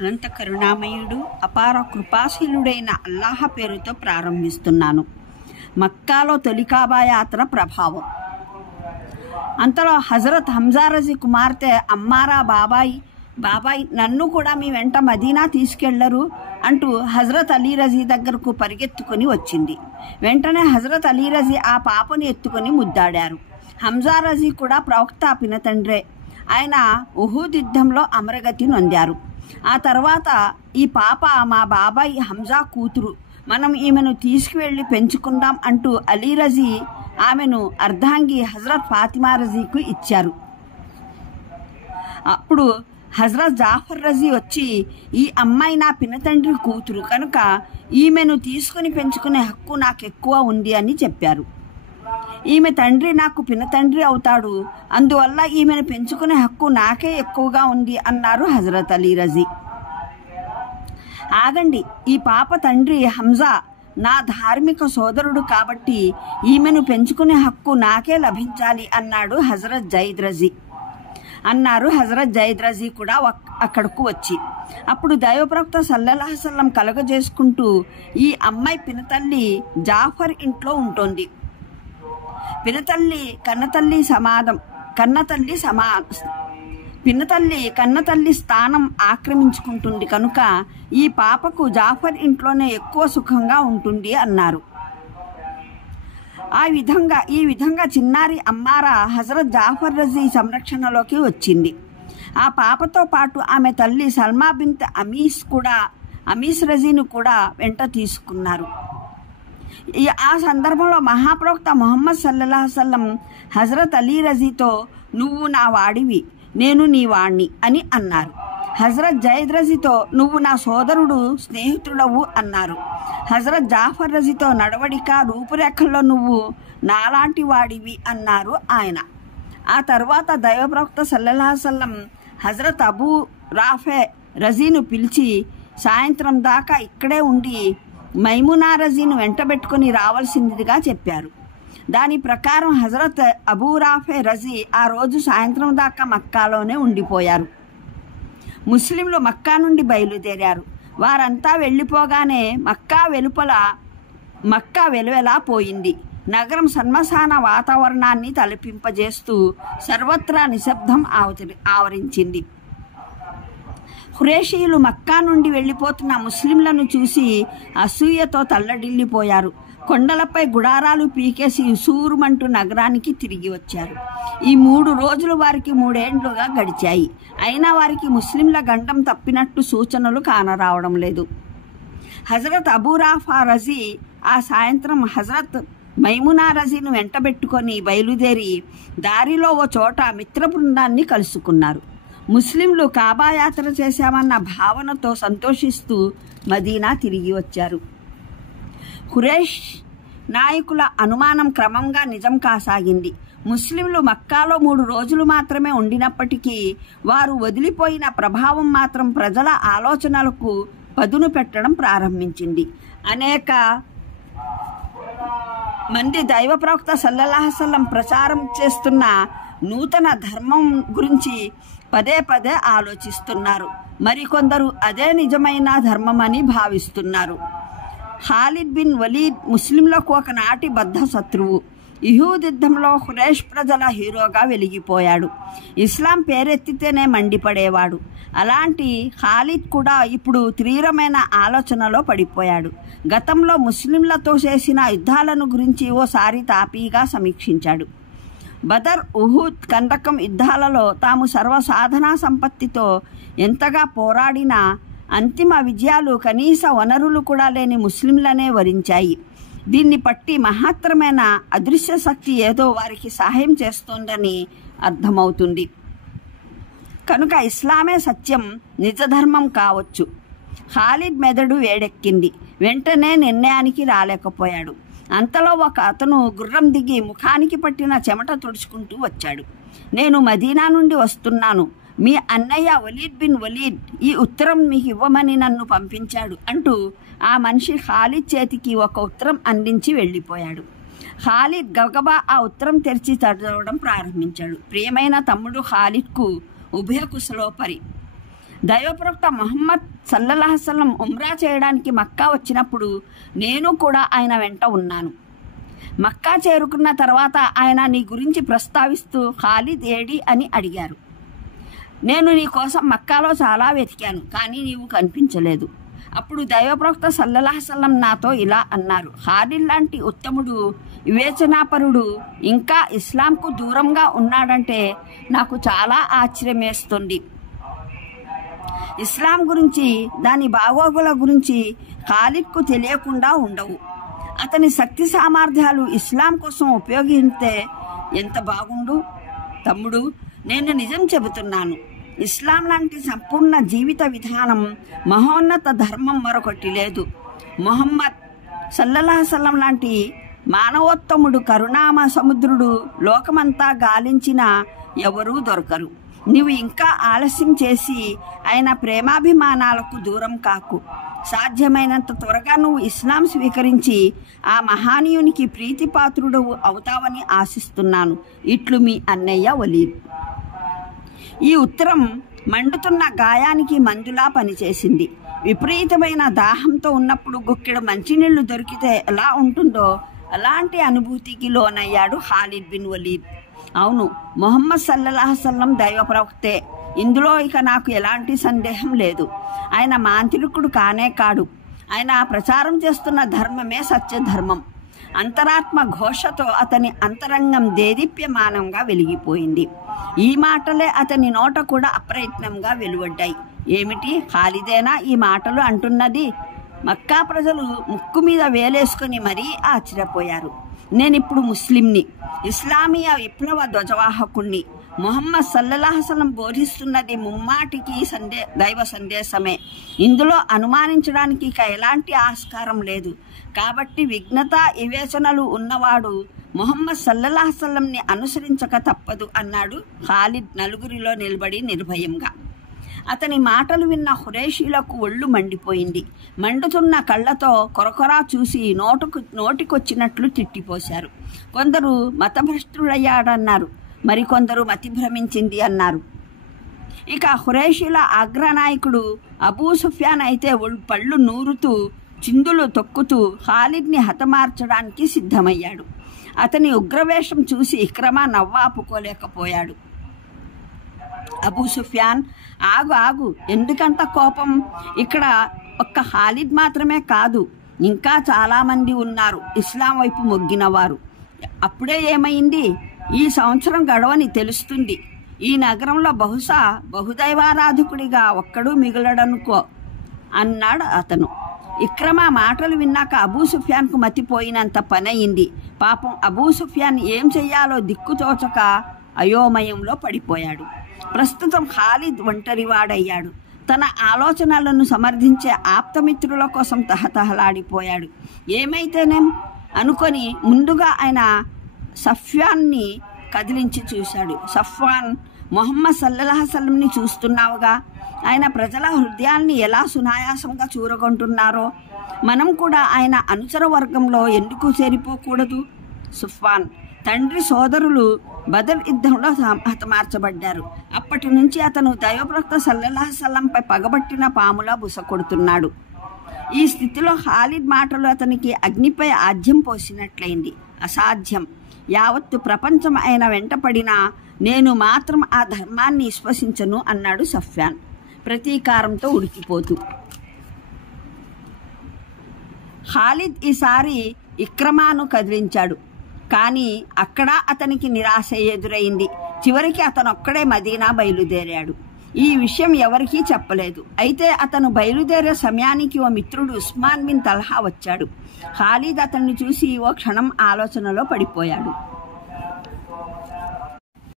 అనంత కరుణామయుడు అపార కృపాశీలుడైన అల్లాహ్ పేరుతో ప్రారంభిస్తున్నాను. మక్కాలో తొలి కాబా యాత్ర ప్రభావం. అంతలో హజరత్ హంజా రజీ కుమార్తె అమ్మారా, బాబాయ్ నన్ను కూడా మీ వెంట మదీనా తీసుకెళ్లరు అంటూ హజరత్ అలీ రజీ దగ్గరకు పరిగెత్తుకుని వచ్చింది. వెంటనే హజరత్ అలీ రజీ ఆ పాపను ఎత్తుకొని ముద్దాడారు. హంజా రజీ కూడా ప్రవక్త పినతండ్రే. ఆయన ఉహూద్ యుద్ధంలో అమరగతి నొందారు. ఆ తర్వాత ఈ పాప మా బాబాయ్ హంజా కూతురు, మనం ఈమెను తీసుకువెళ్ళి పెంచుకుందాం అంటూ అలీ రజీ ఆమెను అర్ధాంగి హజరత్ ఫాతిమా రజీకు ఇచ్చారు. అప్పుడు హజరత్ జాఫర్ రజీ వచ్చి, ఈ అమ్మాయి నా పినతండ్రి కూతురు కనుక ఈమెను తీసుకుని పెంచుకునే హక్కు నాకు ఎక్కువ ఉంది అని చెప్పారు. ఈమె తండ్రి నాకు పినతండ్రి అవుతాడు, అందువల్ల ఈమెను పెంచుకునే హక్కు నాకే ఎక్కువగా ఉంది అన్నారు హజరత్ అలీ రజీ. ఆగండి, ఈ పాప తండ్రి హంజా నా ధార్మిక సోదరుడు కాబట్టి ఈమెను పెంచుకునే హక్కు నాకే లభించాలి అన్నారు హజరత్ జైద్ రజీ కూడా అక్కడకు వచ్చి. అప్పుడు దైవప్రవక్త సల్లల్లాహు అలైహి వసల్లం కలగజేసుకుంటూ, ఈ అమ్మాయి పినతల్లి జాఫర్ ఇంట్లో ఉంటుంది. పినతల్లి కన్నతల్లి స్థానం ఆక్రమించుకుంటుంది కనుక ఈ పాపకు జాఫర్ ఇంట్లోనే ఎక్కువ సుఖంగా ఉంటుంది అన్నారు. ఈ విధంగా చిన్నారి అమ్మారా హజరత్ జాఫర్ రజీ సంరక్షణలోకి వచ్చింది. ఆ పాపతో పాటు ఆమె తల్లి సల్మా బిన్త్ అమీస్ రజీను కూడా వెంట తీసుకున్నారు. ఆ సందర్భంలో మహాప్రవక్త ముహమ్మద్ సల్లల్లాహు అలైహి వసల్లం హజరత్ అలీ రజీతో, నువ్వు నా వాడివి, నేను నీ వాణ్ణి అని అన్నారు. హజరత్ జైద్ రజీతో, నువ్వు నా సోదరుడు, స్నేహితుడవు అన్నారు. హజరత్ జాఫర్ రజీతో, నడవడిక రూపురేఖల్లో నువ్వు నాలాంటి వాడివి అన్నారు ఆయన. ఆ తర్వాత దైవప్రవక్త సల్లల్లాహు అలైహి వసల్లం హజరత్ అబూ రాఫే రజీను పిలిచి, సాయంత్రం దాకా ఇక్కడే ఉండి మైమునా రజీను వెంటబెట్టుకుని రావాల్సిందిగా చెప్పారు. దాని ప్రకారం హజరత్ అబూ రాఫే రజీ ఆ రోజు సాయంత్రం దాకా మక్కాలోనే ఉండిపోయారు. ముస్లింలు మక్కా నుండి బయలుదేరారు. వారంతా వెళ్ళిపోగానే మక్కా వెలువెలా పోయింది. నగరం సన్మసాన వాతావరణాన్ని తలపింపజేస్తూ సర్వత్రా నిశ్శబ్దం ఆవరించింది. ఖురేషీయులు మక్కా నుండి వెళ్ళిపోతున్న ముస్లింలను చూసి అసూయతో తల్లడిల్లిపోయారు. కొండలపై గుడారాలు పీకేసి ఉసూరుమంటూ నగరానికి తిరిగి వచ్చారు. ఈ 3 రోజులు వారికి 3 ఏండ్లుగా గడిచాయి. అయినా వారికి ముస్లింల గండం తప్పినట్టు సూచనలు కానరావడం లేదు. హజరత్ అబూ రాఫా రజీ ఆ సాయంత్రం హజరత్ మైమునా రజీను వెంటబెట్టుకొని బయలుదేరి దారిలో ఓ చోట మిత్ర బృందాన్ని కలుసుకున్నారు. ముస్లింలు కాబా యాత్ర చేశామన్న భావనతో సంతోషిస్తూ మదీనా తిరిగి వచ్చారు. ఖురేష్ నాయకుల అనుమానం క్రమంగా నిజం కాసాగింది. ముస్లింలు మక్కాలో 3 రోజులు మాత్రమే ఉండినప్పటికీ వారు వదిలిపోయిన ప్రభావం మాత్రం ప్రజల ఆలోచనలకు పదును పెట్టడం ప్రారంభించింది. అనేక మంది దైవ ప్రవక్త సల్లల్లాహు అలైహి వసల్లం ప్రచారం చేస్తున్న నూతన ధర్మం గురించి పదే ఆలోచిస్తున్నారు. మరికొందరు అదే నిజమైన ధర్మమని భావిస్తున్నారు. ఖాలిద్ బిన్ వలీద్ ముస్లింలకు ఒకనాటి బద్ధ శత్రువు. ఉహూద్ యుద్ధంలో ఖురైష్ ప్రజల హీరోగా వెలిగిపోయాడు. ఇస్లాం పేరెత్తితేనే మండిపడేవాడు. అలాంటి ఖాలిద్ కూడా ఇప్పుడు తీవ్రమైన ఆలోచనలో పడిపోయాడు. గతంలో ముస్లింలతో చేసిన యుద్ధాలను గురించి ఓసారి తాపీగా సమీక్షించాడు. బదర్, ఉహూద్, కందకం యుద్ధాలలో తాము సర్వసాధనా సంపత్తితో ఎంతగా పోరాడినా అంతిమ విజయాలు కనీస వనరులు కూడా లేని ముస్లింలనే వరించాయి. దీన్ని బట్టి మహత్తరమైన అదృశ్య శక్తి ఏదో వారికి సహాయం చేస్తోందని అర్థమవుతుంది. కనుక ఇస్లామే సత్యం, నిజధర్మం కావచ్చు. ఖాలిద్ మెదడు వేడెక్కింది. వెంటనే నిర్ణయానికి రాలేకపోయాడు. అంతలో ఒక అతను గుర్రం దిగి ముఖానికి పట్టిన చెమట తుడుచుకుంటూ వచ్చాడు. నేను మదీనా నుండి వస్తున్నాను. మీ అన్నయ్య వలీద్ బిన్ వలీద్ ఈ ఉత్తరం మీకు ఇవ్వమని నన్ను పంపించాడు అంటూ ఆ మనిషి ఖాలిద్ చేతికి ఒక ఉత్తరం అందించి వెళ్ళిపోయాడు. ఖాలిద్ గబగబా ఆ ఉత్తరం తెరిచి చదవడం ప్రారంభించాడు. ప్రియమైన తమ్ముడు ఖాలిద్కు ఉభయ కుశలోపరి. దైవప్రవక్త ముహమ్మద్ సల్లల్లాహు అలైహి వసల్లం ఉమ్రా చేయడానికి మక్కా వచ్చినప్పుడు నేను కూడా ఆయన వెంట ఉన్నాను. మక్కా చేరుకున్న తర్వాత ఆయన నీ గురించి ప్రస్తావిస్తూ ఖాలిద్ ఏడి అని అడిగారు. నేను నీ కోసం మక్కాలో చాలా వెతికాను, కానీ నీవు కనిపించలేదు. అప్పుడు దైవప్రవక్త సల్లల్లాహు అలైహి వసల్లం నాతో ఇలా అన్నారు, ఖాలిద్ లాంటి ఉత్తముడు, వివేచనాపరుడు ఇంకా ఇస్లాంకు దూరంగా ఉన్నాడంటే నాకు చాలా ఆశ్చర్యమేస్తుంది. ఇస్లాం గురించి, దాని బాగోగుల గురించి ఖాలిద్కు తెలియకుండా ఉండవు. అతని శక్తి సామర్థ్యాలు ఇస్లాం కోసం ఉపయోగిస్తే ఎంత బాగుండు. తమ్ముడు, నేను నిజం చెబుతున్నాను, ఇస్లాం లాంటి సంపూర్ణ జీవిత విధానం, మహోన్నత ధర్మం మరొకటి లేదు. ముహమ్మద్ సల్లల్లాహు అలైహి వసల్లం లాంటి మానవోత్తముడు, కరుణామ సముద్రుడు లోకమంతా గాలించినా ఎవరూ దొరకరు. నీవు ఇంకా ఆలస్యం చేసి ఆయన ప్రేమాభిమానాలకు దూరం కాకు. సాధ్యమైనంత త్వరగా నువ్వు ఇస్లాం స్వీకరించి ఆ మహానీయునికి ప్రీతిపాత్రుడు అవుతావని ఆశిస్తున్నాను. ఇట్లు మీ అన్నయ్య వలీద్. ఈ ఉత్తరం మండుతున్న గాయానికి మందులా పనిచేసింది. విపరీతమైన దాహంతో ఉన్నప్పుడు గుక్కెడు మంచినీళ్లు దొరికితే ఎలా ఉంటుందో అలాంటి అనుభూతికి లోనయ్యాడు ఖాలిద్ బిన్ వలీద్. అవును, ముహమ్మద్ సల్లల్లాహు అలైహి వసల్లం దైవ ప్రవక్తే, ఇందులో ఇక నాకు ఎలాంటి సందేహం లేదు. ఆయన మాంత్రికుడు కానే కాడు. ఆయన ప్రచారం చేస్తున్న ధర్మమే సత్యధర్మం. అంతరాత్మ ఘోషతో అతని అంతరంగం దేదీప్యమానంగా వెలిగిపోయింది. ఈ మాటలే అతని నోట కూడా అప్రయత్నంగా వెలువడ్డాయి. ఏమిటి, ఖాలిదేనా ఈ మాటలు అంటున్నది? మక్కా ప్రజలు ముక్కు మీద వేలేసుకుని మరీ ఆశ్చర్యపోయారు. నేనిప్పుడు ముస్లింని, ఇస్లామీయ విప్లవ ధ్వజవాహకుణ్ణి. ముహమ్మద్ సల్లల్లాహు అలైహి వసల్లం బోధిస్తున్నది ముమ్మాటికి దైవ సందేశమే. ఇందులో అనుమానించడానికి ఇక ఎలాంటి ఆస్కారం లేదు. కాబట్టి విఘ్నత వివేచనలు ఉన్నవాడు ముహమ్మద్ సల్లల్లాహు అలైహి వసల్లంని అనుసరించక తప్పదు అన్నాడు ఖాలిద్ నలుగురిలో నిలబడి నిర్భయంగా. అతని మాటలు విన్న ఖురేషీలకు ఒళ్ళు మండిపోయింది. మండుతున్న కళ్ళతో కొరకొరా చూసి నోటికొచ్చినట్లు తిట్టిపోశారు. కొందరు మతభ్రష్టుడయ్యాడన్నారు, మరికొందరు మతి భ్రమించింది అన్నారు. ఇక ఖురేషీల అగ్రనాయకుడు అబూ సుఫ్యాన్ అయితే పళ్ళు నూరుతూ చిందులు తొక్కుతూ ఖాలిద్ని హతమార్చడానికి సిద్ధమయ్యాడు. అతని ఉగ్రవేషం చూసి ఇక్రమా నవ్వాపుకోలేకపోయాడు. అబూ సుఫ్యాన్, ఆగు, ఎందుకంత కోపం? ఇక్కడ ఒక్క ఖాలిద్ మాత్రమే కాదు, ఇంకా చాలామంది ఉన్నారు ఇస్లాం వైపు మొగ్గినవారు. అప్పుడే ఏమైంది? ఈ సంవత్సరం గడవని తెలుస్తుంది. ఈ నగరంలో బహుశా బహుదైవారాధకుడిగా ఒక్కడూ మిగలడనుకో అన్నాడు అతను. ఇక్రమా మాటలు విన్నాక అబూ సుఫ్యాన్కు మతిపోయినంత పనయింది. పాపం అబూ సుఫ్యాన్ ఏం చెయ్యాలో దిక్కుతోచక అయోమయంలో పడిపోయాడు. ప్రస్తుతం ఖాలిద్ ఒంటరివాడయ్యాడు. తన ఆలోచనలను సమర్థించే ఆప్తమిత్రుల కోసం తహతహలాడిపోయాడు. ఏమైతేనేం అనుకొని ముందుగా ఆయన సఫ్వాన్ని కదిలించి చూశాడు. సఫ్వాన్, ముహమ్మద్ సల్లల్లాహు అలైహి వసల్లంని చూస్తున్నావుగా, ఆయన ప్రజల హృదయాల్ని ఎలా సునాయాసంగా చూరగొంటున్నారో, మనం కూడా ఆయన అనుచర వర్గంలో ఎందుకు చేరిపోకూడదు? సఫ్వాన్ తండ్రి సోదరులు బదర్ యుద్ధంలో హతమార్చబడ్డారు. అప్పటి నుంచి అతను దైవప్రవక్త సల్లల్లాహు అలైహి వసల్లంపై పగబట్టిన పాములా బుసకొడుతున్నాడు. ఈ స్థితిలో ఖాలిద్ మాటలు అతనికి అగ్నిపై ఆజ్యం పోసినట్లయింది. అసాధ్యం, యావత్తు ప్రపంచం ఆయన వెంటపడినా నేను మాత్రం ఆ ధర్మాన్ని విశ్వసించను అన్నాడు సఫ్వాన్ ప్రతీకారంతో ఉడికిపోతూ. ఖాలిద్ ఈసారి ఇక్రమాను కదిలించాడు. కానీ అక్కడ అతనికి నిరాశ ఎదురైంది. చివరికి అతనొక్కడే మదీనా బయలుదేరాడు. ఈ విషయం ఎవరికీ చెప్పలేదు. అయితే అతను బయలుదేరే సమయానికి ఓ మిత్రుడు ఉస్మాన్ బిన్ తల్హా వచ్చాడు. ఖాలిద్ అతన్ని చూసి ఓ క్షణం ఆలోచనలో పడిపోయాడు.